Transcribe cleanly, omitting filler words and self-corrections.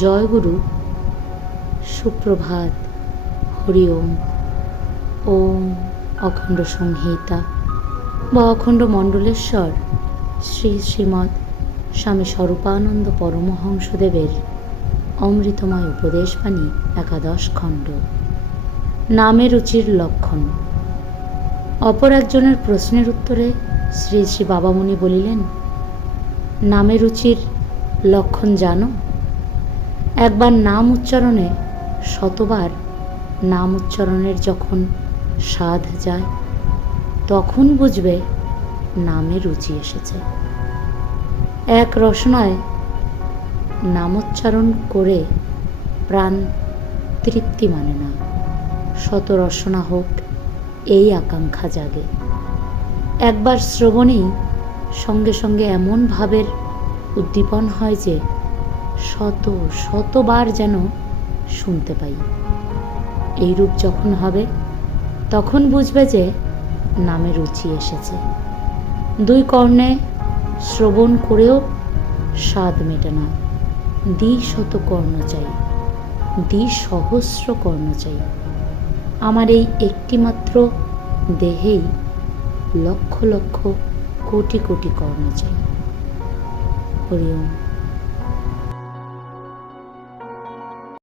জয়গুরু, সুপ্রভাত, হরি ওম। ওম অখণ্ড সংহিতা বা অখণ্ড মণ্ডলেশ্বর শ্রী শ্রীমৎ স্বামী স্বরূপানন্দ পরমহংসদেবের অমৃতময় উপদেশবাণী 11 খণ্ড। নামে রুচির লক্ষণ। অপর একজনের প্রশ্নের উত্তরে শ্রী শ্রী বাবামুনি বলিলেন, নামে রুচির লক্ষণ জানো? একবার নাম উচ্চারণে শতবার নাম উচ্চারণের যখন স্বাদ যায়, তখন বুঝবে নামে রুচি এসেছে। এক রসনায় নামোচ্চারণ করে প্রাণ তৃপ্তি মানে না, শত রসনা হোক এই আকাঙ্ক্ষা জাগে। একবার শ্রবণেই সঙ্গে সঙ্গে এমন ভাবের উদ্দীপন হয় যে শতবার যেন শুনতে পাই। এইরূপ যখন হবে তখন বুঝবে যে নামে রুচি এসেছে। 2 কর্ণে শ্রবণ করেও স্বাদ মেটে না, দ্বিশত কর্ণ চাই, দ্বিসহস্র কর্ণ চাই। আমার এই একটিমাত্র দেহেই লক্ষ লক্ষ কোটি কোটি কর্ণ চাই। হরি ওম।